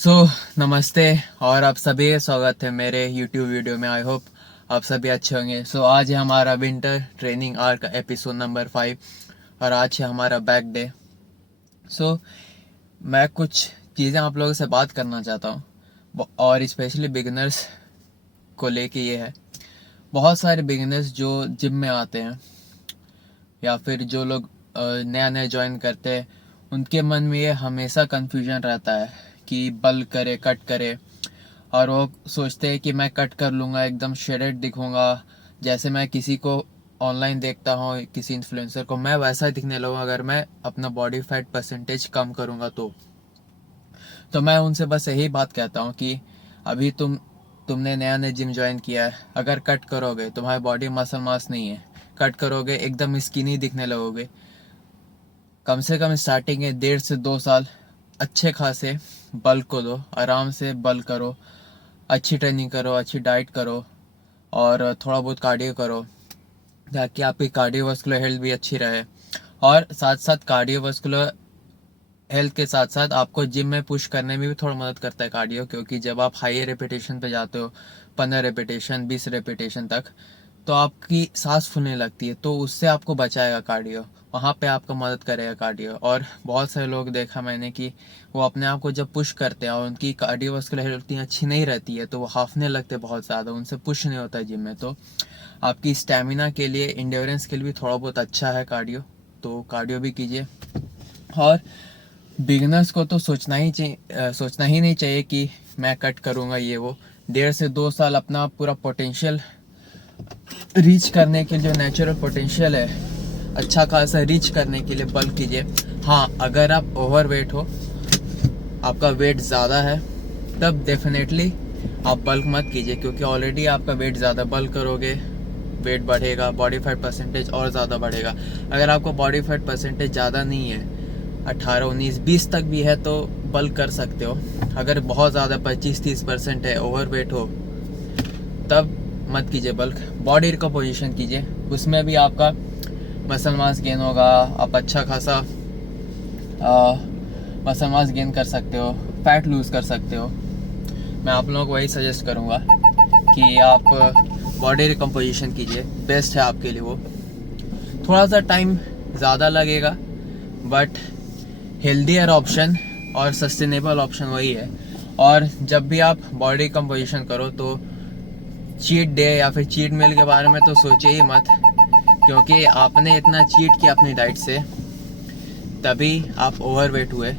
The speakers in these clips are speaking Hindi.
सो नमस्ते और आप सभी स्वागत है मेरे यूट्यूब वीडियो में। आई होप आप सभी अच्छे होंगे। आज है हमारा winter training arc episode number 5 और आज है हमारा बैक डे। मैं कुछ चीज़ें आप लोगों से बात करना चाहता हूँ और स्पेशली बिगिनर्स को लेके ये है। बहुत सारे बिगिनर्स जो जिम में आते हैं या फिर जो लोग नया नया ज्वाइन करते हैं, उनके मन में ये हमेशा कन्फ्यूजन रहता है कि बल्क करे कट करे, और वो सोचते हैं कि मैं कट कर लूँगा एकदम श्रेडेड दिखूँगा, जैसे मैं किसी को ऑनलाइन देखता हूँ किसी इन्फ्लुएंसर को, मैं वैसा ही दिखने लगूँगा अगर मैं अपना बॉडी फैट परसेंटेज कम करूँगा तो मैं उनसे बस यही बात कहता हूँ कि अभी तुमने नया नया जिम ज्वाइन किया है, अगर कट करोगे तुम्हारी बॉडी मसल मास नहीं है, कट करोगे एकदम स्किनी दिखने लगोगे। कम से कम स्टार्टिंग है 1.5 से 2 साल अच्छे खासे बल्क को दो, आराम से बल्क करो, अच्छी ट्रेनिंग करो, अच्छी डाइट करो और थोड़ा बहुत कार्डियो करो ताकि आपकी कार्डियोवास्कुलर हेल्थ भी अच्छी रहे। और साथ साथ कार्डियोवास्कुलर हेल्थ के साथ साथ आपको जिम में पुश करने में भी थोड़ा मदद करता है कार्डियो, क्योंकि जब आप हाई रेपिटेशन पे जाते हो 15 रेपिटेशन 20 रेपिटेशन तक, तो आपकी सांस फूलने लगती है, तो उससे आपको बचाएगा कार्डियो, वहाँ पे आपको मदद करेगा कार्डियो। और बहुत सारे लोग देखा मैंने कि वो अपने आप को जब पुश करते हैं और उनकी कार्डियोवास्कुलर हेल्थ उतनी अच्छी नहीं रहती है तो वो हाफने लगते बहुत ज़्यादा, उनसे पुश नहीं होता है जिम में। तो आपकी स्टेमिना के लिए, इंड्योरेंस के लिए भी थोड़ा बहुत अच्छा है कार्डियो, तो कार्डियो भी कीजिए। और बिगनर्स को तो सोचना ही नहीं चाहिए कि मैं कट करूँगा ये वो। 1.5 से 2 साल अपना पूरा पोटेंशियल रीच करने के लिए, जो नेचुरल पोटेंशियल है अच्छा खासा रीच करने के लिए बल्क कीजिए। हाँ, अगर आप ओवर वेट हो, आपका वेट ज़्यादा है, तब डेफिनेटली आप बल्क मत कीजिए, क्योंकि ऑलरेडी आपका वेट ज़्यादा, बल्क करोगे वेट बढ़ेगा, बॉडी फैट परसेंटेज और ज़्यादा बढ़ेगा। अगर आपको बॉडी फैट परसेंटेज ज़्यादा नहीं है, 18, 19, 20 तक भी है तो बल्क कर सकते हो। अगर बहुत ज़्यादा 25-30% है, ओवर वेट हो, तब मत कीजिए बल्क। बॉडी रिकम्पोजिशन कीजिए, उसमें भी आपका मसल मास गेन होगा, आप अच्छा खासा मसल मास गेन कर सकते हो, फैट लूज़ कर सकते हो। मैं आप लोगों को वही सजेस्ट करूँगा कि आप बॉडी रिकम्पोजिशन कीजिए, बेस्ट है आपके लिए वो। थोड़ा सा टाइम ज़्यादा लगेगा बट हेल्दियर ऑप्शन और सस्टेनेबल ऑप्शन वही है। और जब भी आप बॉडी कंपोजिशन करो तो चीट डे या फिर चीट मील के बारे में तो सोचिए ही मत, क्योंकि आपने इतना चीट किया अपनी डाइट से तभी आप ओवरवेट हुए।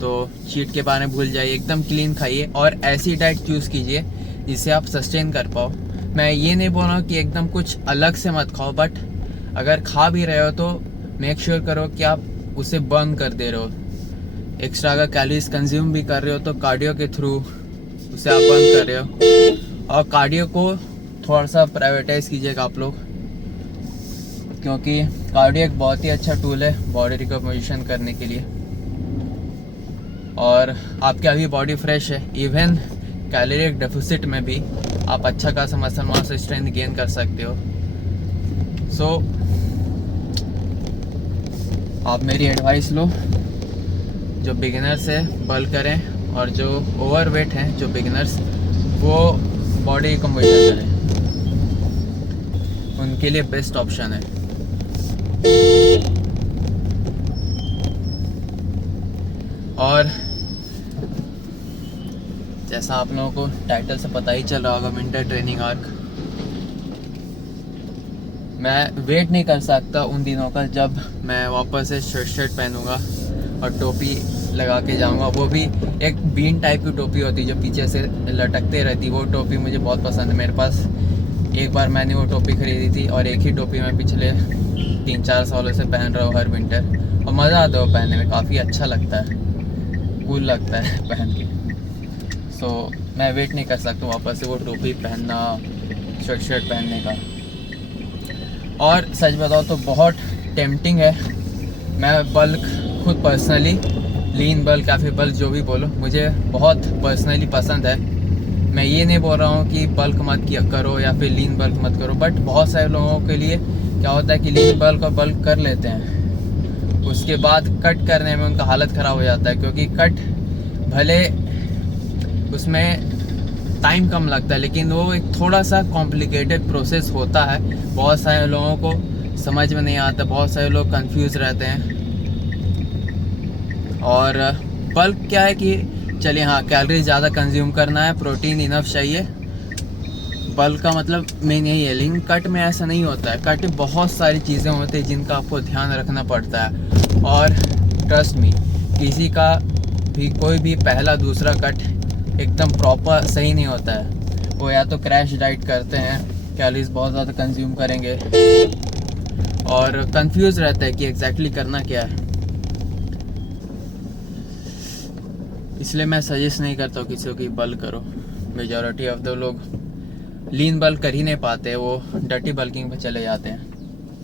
तो चीट के बारे में भूल जाइए, एकदम क्लीन खाइए और ऐसी डाइट चूज़ कीजिए जिसे आप सस्टेन कर पाओ। मैं ये नहीं बोल रहा हूँ कि एकदम कुछ अलग से मत खाओ, बट अगर खा भी रहे हो तो मेक श्योर करो कि आप उसे बर्न कर दे रहे हो। एक्स्ट्रा अगर कैलोरीज कंज्यूम भी कर रहे हो तो कार्डियो के थ्रू उसे आप बर्न कर रहे हो। और कार्डियो को थोड़ा सा प्रायोरिटाइज कीजिएगा आप लोग, क्योंकि कार्डियो एक बहुत ही अच्छा टूल है बॉडी रिकम्पोजिशन करने के लिए। और आपकी अभी बॉडी फ्रेश है, इवन कैलोरिक डेफिसिट में भी आप अच्छा खासा मसल मास स्ट्रेंथ गेन कर सकते हो। आप मेरी एडवाइस लो, जो बिगिनर्स है बल्क करें, और जो ओवरवेट हैं जो बिगिनर्स, वो बॉडी रिकम्पोजिशन करें, उनके लिए बेस्ट ऑप्शन है। और जैसा आप लोगों को टाइटल से पता ही चल रहा होगा, विंटर ट्रेनिंग आर्क, मैं वेट नहीं कर सकता उन दिनों का जब मैं वापस से शर्ट पहनूंगा और टोपी लगा के जाऊंगा। वो भी एक बीन टाइप की टोपी होती है जो पीछे से लटकते रहती, वो टोपी मुझे बहुत पसंद है। मेरे पास एक बार मैंने वो टोपी खरीदी थी और एक ही टोपी मैं पिछले 3-4 सालों से पहन रहा हूँ हर विंटर, और मज़ा आता है वो पहनने में, काफ़ी अच्छा लगता है, कूल लगता है पहन के। मैं वेट नहीं कर सकता वापस से वो टोपी पहनना, शर्ट पहनने का। और सच बताओ तो बहुत टेम्पटिंग है। मैं बल्क खुद पर्सनली, लीन बल्क या फिर बल्क जो भी बोलो, मुझे बहुत पर्सनली पसंद है। मैं ये नहीं बोल रहा हूँ कि बल्क मत किया करो या फिर लीन बल्क मत करो, बट बहुत सारे लोगों के लिए क्या होता है कि लीन बल्क और बल्क कर लेते हैं, उसके बाद कट करने में उनका हालत ख़राब हो जाता है, क्योंकि कट भले उसमें टाइम कम लगता है, लेकिन वो एक थोड़ा सा कॉम्प्लिकेटेड प्रोसेस होता है। बहुत सारे लोगों को समझ में नहीं आता, बहुत सारे लोग कंफ्यूज रहते हैं। और बल्क क्या है कि चलिए हाँ, कैलोरी ज़्यादा कंज्यूम करना है, प्रोटीन इनफ चाहिए, बल्क का मतलब मेन यही है। लेकिन कट में ऐसा नहीं होता है। कट में बहुत सारी चीज़ें होती हैं जिनका आपको ध्यान रखना पड़ता है। और ट्रस्ट मी, किसी का भी कोई भी पहला दूसरा कट एकदम प्रॉपर सही नहीं होता है। वो या तो क्रैश डाइट करते हैं, कैलोरीज बहुत ज़्यादा कंज्यूम करेंगे और कंफ्यूज रहता है कि एग्जैक्टली करना क्या है। इसलिए मैं सजेस्ट नहीं करता हूँ किसी को कि बल्क करो। मेजॉरिटी ऑफ द लोग लीन बल्क कर ही नहीं पाते, वो डर्टी बल्किंग पे चले जाते हैं।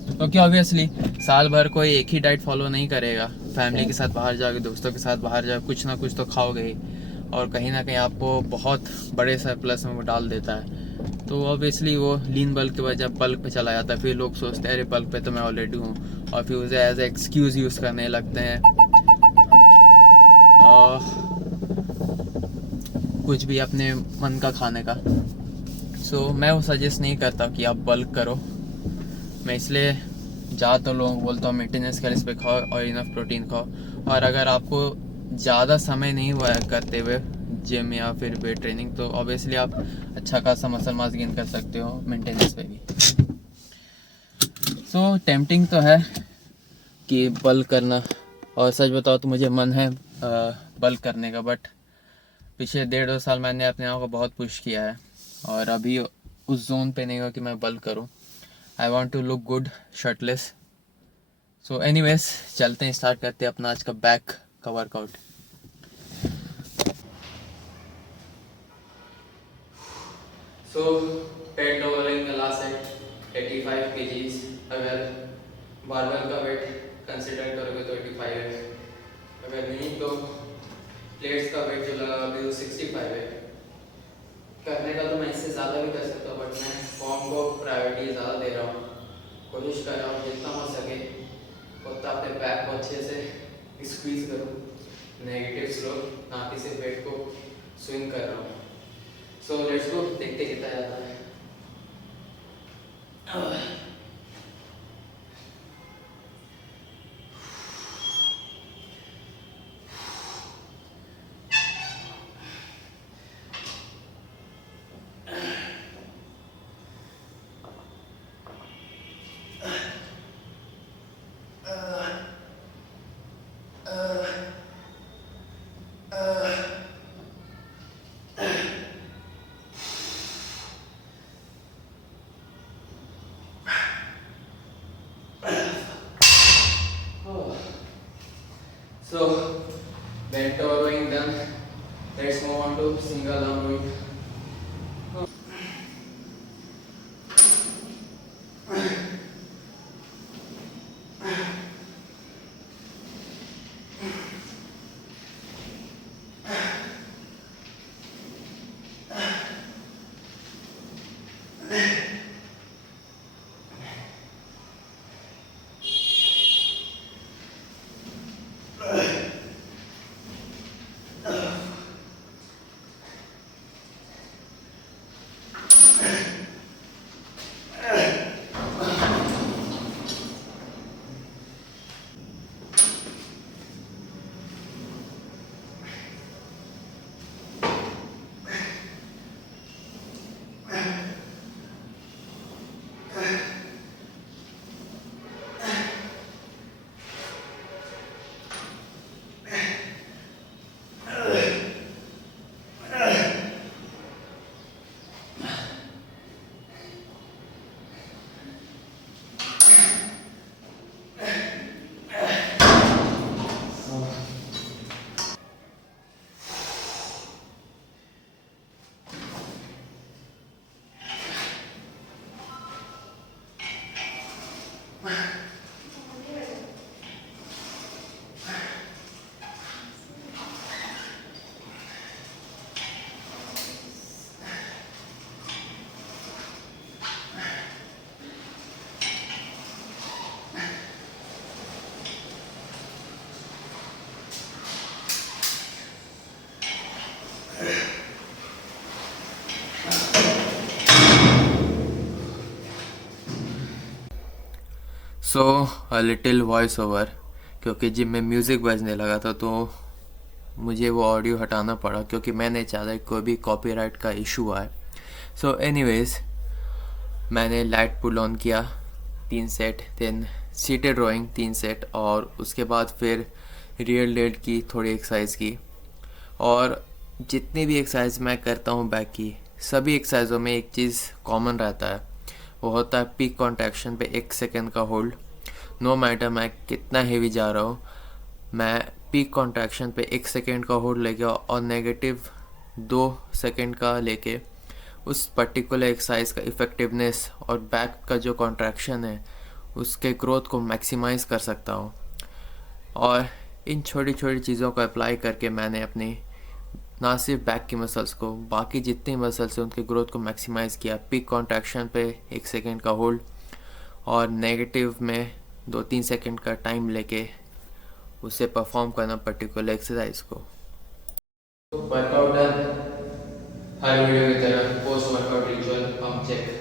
क्योंकि ऑब्वियसली साल भर कोई एक ही डाइट फॉलो नहीं करेगा। फैमिली के साथ बाहर जाओगे, दोस्तों के साथ बाहर जाओ, कुछ ना कुछ तो खाओगे ही, और कहीं ना कहीं आपको बहुत बड़े सरप्लस में वो डाल देता है। तो ऑब्वियसली वो लीन बल्क के वजह बल्क पे चला जाता है। फिर लोग सोचते हैं अरे बल्क पे तो मैं ऑलरेडी हूँ, और फिर उसे एज ए एक्सक्यूज़ यूज़ करने लगते हैं, और कुछ भी अपने मन का खाने का। सो मैं वो सजेस्ट नहीं करता कि आप बल्क करो। मैं इसलिए ज़्यादातर लोगों को बोलता हूँ मेंटेनेंस कैलोरीज पे खाओ और इनफ प्रोटीन खाओ। और अगर आपको ज़्यादा समय नहीं हुआ है करते हुए जिम या फिर वेट ट्रेनिंग, तो ऑब्वियसली आप अच्छा खासा मसल मास गेन कर सकते हो मेंटेनेंस पे भी। सो टेम्पटिंग तो है कि बल्क करना, और सच बताओ तो मुझे मन है बल्क करने का, बट पिछले 1.5-2 साल मैंने अपने आप को बहुत पुश किया है और अभी उस जोन पे नहीं हुआ कि मैं बल्क करूं। I want to look good shirtless. So anyways, चलते हैं, स्टार्ट करते हैं अपना आज का बैक का वर्कआउट। सो पेट लोअरिंग का लास्ट सेट 85 kgs। अगर बारबेल का वेट कंसिडर करोगे तो 85 है, अगर नहीं तो प्लेट्स का वेट जो लगा अभी वो 65 है। करने का तो मैं इससे ज़्यादा भी कर सकता हूँ, बट मैं फॉर्म को प्रायोरिटी ज़्यादा दे रहा हूँ। कोशिश कर रहा हूँ जितना हो सके उतना अपने बैक को अच्छे से स्क्वीज करूँ, नेगेटिव स्लो, ना कि सिर्फ वेट को स्विंग कर रहा हूँ। सो लेट्स गो, देखते कितना जाता है। So bent over rowing done. Let's move on to single arm rowing. So a little voice over, क्योंकि जिम में म्यूज़िक बजने लगा था तो मुझे वो ऑडियो हटाना पड़ा, क्योंकि मैं नहीं चाहता कि कोई भी कॉपीराइट का इशू आए। सो एनीवेज, मैंने लाइट पुल ऑन किया 3 set, then seated rowing 3 set, और उसके बाद फिर रियल डेल्ट की थोड़ी एक्सरसाइज की। और जितनी भी एक्सरसाइज मैं करता हूँ बैक की, सभी एक्सरसाइजों में एक चीज़ कॉमन रहता है, वो होता है पीक कॉन्ट्रैक्शन पे 1 सेकेंड का होल्ड। नो मैटर मैं कितना हेवी जा रहा हूँ, मैं पीक कॉन्ट्रैक्शन पे 1 सेकेंड का होल्ड लेके और नेगेटिव 2 सेकेंड का लेके उस पर्टिकुलर एक्सरसाइज का इफ़ेक्टिवनेस और बैक का जो कॉन्ट्रैक्शन है उसके ग्रोथ को मैक्सिमाइज़ कर सकता हूँ। और इन छोटी छोटी चीज़ों को अप्लाई करके मैंने अपनी ना सिर्फ बैक की मसल्स को, बाकी जितनी मसल्स हैं उनकी ग्रोथ को मैक्सिमाइज़ किया। पीक कॉन्ट्रैक्शन पे 1 सेकेंड का होल्ड और नेगेटिव में 2-3 सेकेंड का टाइम लेके उसे परफॉर्म करना पर्टिकुलर एक्सरसाइज को। Workout done. हर वीडियो की तरह post workout ritual pump check.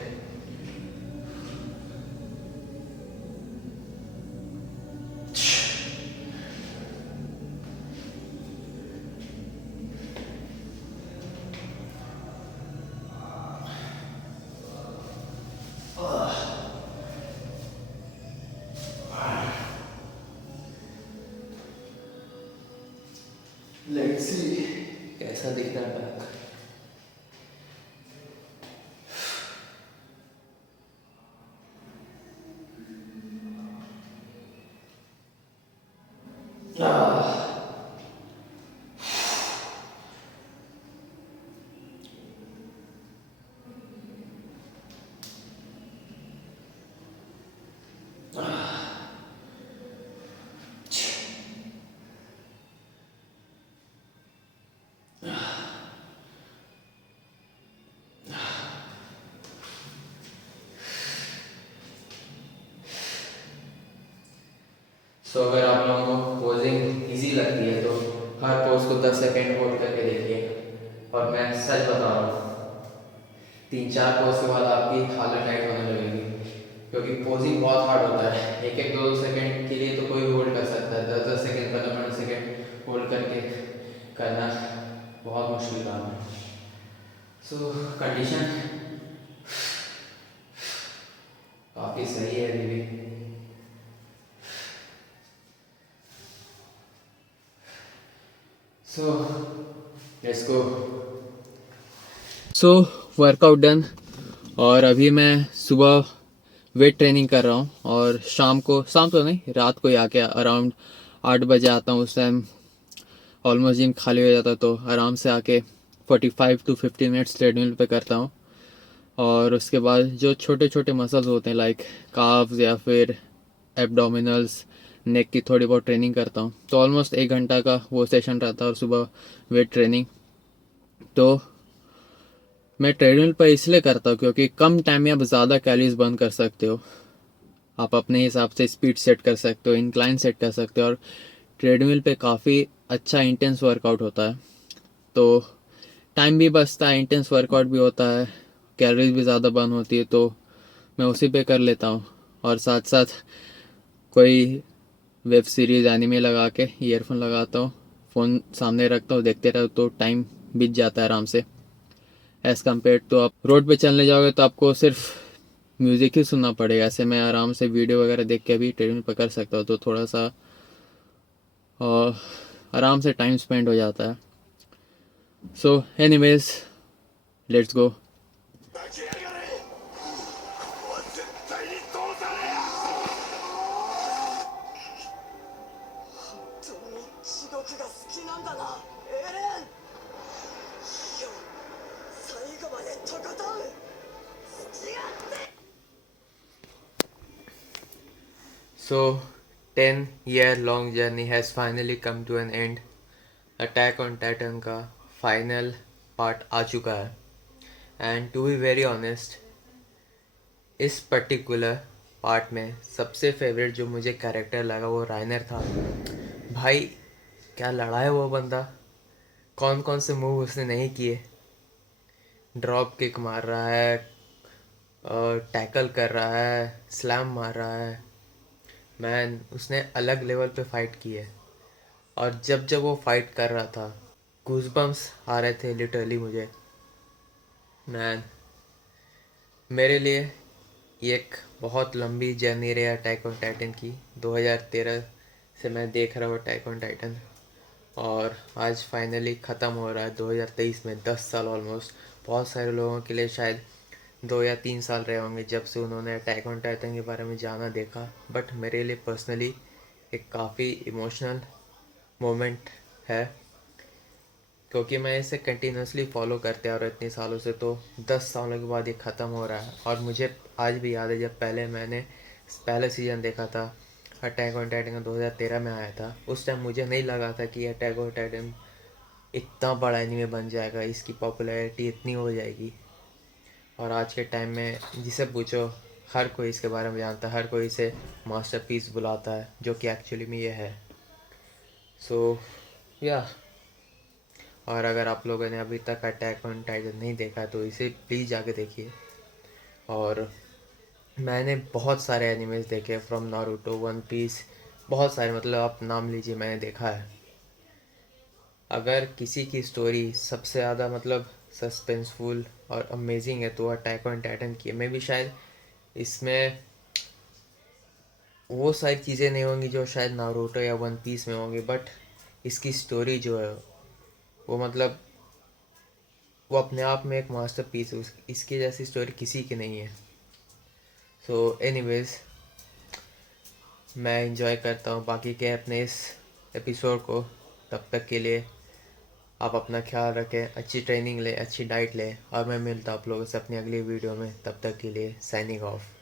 Let's see कैसा दिखता है बैक। सो अगर आप लोगों को पोजिंग इजी लगती है तो हर पोज को 10 सेकेंड होल्ड करके देखिए। और मैं सच बता रहा हूँ, 3-4 पोज के बाद आपकी हालत टाइट होने लगेगी, क्योंकि पोजिंग बहुत हार्ड होता है। 1-2 सेकेंड के लिए तो कोई होल्ड कर सकता है, 10-10 सेकेंड 15-15 सेकेंड होल्ड करके करना बहुत मुश्किल काम है। सो कंडीशन काफ़ी सही है अभी भी। So let's go. So workout done, और अभी मैं सुबह वेट ट्रेनिंग कर रहा हूँ, और शाम तो नहीं, रात को ही आके अराउंड 8 बजे आता हूँ। उस टाइम ऑलमोस्ट जिम खाली हो जाता है, तो आराम से आके 45 to 50 मिनट्स ट्रेडमिल पे करता हूँ। और उसके बाद जो छोटे छोटे मसल्स होते हैं लाइक काफ्स या फिर एब्डोमिनल्स, नेक की थोड़ी बहुत ट्रेनिंग करता हूँ। तो ऑलमोस्ट 1 घंटा का वो सेशन रहता है, और सुबह वेट ट्रेनिंग। तो मैं ट्रेडमिल पर इसलिए करता हूँ क्योंकि कम टाइम में आप ज़्यादा कैलोरीज बर्न कर सकते हो। आप अपने हिसाब से स्पीड सेट कर सकते हो, इंक्लाइन सेट कर सकते हो, और ट्रेडमिल पे काफ़ी अच्छा इंटेंस वर्कआउट होता है। तो टाइम भी बचता है, इंटेंस वर्कआउट भी होता है, कैलोरीज भी ज़्यादा बर्न होती है, तो मैं उसी पे कर लेता हूँ। और साथ साथ कोई वेब सीरीज़ एनिमे लगा के ईयरफोन लगाता हूँ, फ़ोन सामने रखता हूँ, देखते रहता हूँ, तो टाइम बीत जाता है आराम से। एज़ कम्पेयर तो आप रोड पे चलने जाओगे तो आपको सिर्फ म्यूज़िक ही सुनना पड़ेगा। ऐसे मैं आराम से वीडियो वगैरह देख के भी ट्रेनिंग पर कर सकता हूँ, तो थोड़ा सा आराम से टाइम स्पेंड हो जाता है। So anyways, let's go. 10-year long journey has finally come to an end. Attack on Titan का फाइनल पार्ट आ चुका है, and to be very honest, इस पर्टिकुलर पार्ट में सबसे फेवरेट जो मुझे कैरेक्टर लगा वो राइनर था। भाई क्या लड़ा है वो बंदा, कौन कौन से मूव उसने नहीं किए। ड्रॉप किक मार रहा है, टैकल कर रहा है, स्लैम मार रहा है, मैन उसने अलग लेवल पे फाइट की है। और जब जब वो फाइट कर रहा था, गूज़बम्स आ रहे थे लिटरली मुझे। मैन, मेरे लिए ये एक बहुत लंबी जर्नी रही अटैक ऑन टाइटन की। 2013 से मैं देख रहा हूँ अटैक ऑन टाइटन, और आज फाइनली ख़त्म हो रहा है 2023 में। 10 साल ऑलमोस्ट। बहुत सारे लोगों के लिए शायद 2 या 3 साल रहे होंगे जब से उन्होंने अटैक ऑन टाइटन के बारे में जाना देखा, बट मेरे लिए पर्सनली एक काफ़ी इमोशनल मोमेंट है, क्योंकि मैं इसे कंटिन्यूसली फॉलो करते आ रहा हूँ इतने सालों से। तो 10 सालों के बाद ये ख़त्म हो रहा है। और मुझे आज भी याद है, जब मैंने पहले सीज़न देखा था अटैक ऑन टाइटन का, 2013 में आया था। उस टाइम मुझे नहीं लगा था कि अटैक ऑन टाइटन इतना बड़ा एनीमे बन जाएगा, इसकी पॉपुलैरिटी इतनी हो जाएगी। और आज के टाइम में जिसे पूछो, हर कोई इसके बारे में जानता है, हर कोई इसे मास्टरपीस बुलाता है, जो कि एक्चुअली में ये है। सो या और अगर आप लोगों ने अभी तक अटैक ऑन टाइटन नहीं देखा तो इसे प्लीज़ जाके देखिए। और मैंने बहुत सारे एनिमेज देखे, फ्रॉम नारुतो, वन पीस, बहुत सारे, मतलब आप नाम लीजिए, मैंने देखा है। अगर किसी की स्टोरी सबसे ज़्यादा मतलब सस्पेंसफुल और अमेजिंग है तो अटैक ऑन टाइटन की है। मे भी शायद इसमें वो सारी चीज़ें नहीं होंगी जो शायद नारुतो या वन पीस में होंगी, बट इसकी स्टोरी जो है वो मतलब वो अपने आप में एक मास्टरपीस है। इसकी जैसी स्टोरी किसी की नहीं है। सो एनीवेज, मैं इंजॉय करता हूँ बाकी के अपने इस एपिसोड को। तब तक के लिए आप अपना ख्याल रखें, अच्छी ट्रेनिंग लें, अच्छी डाइट लें, और मैं मिलता हूँ आप लोगों से अपनी अगली वीडियो में। तब तक के लिए साइनिंग ऑफ।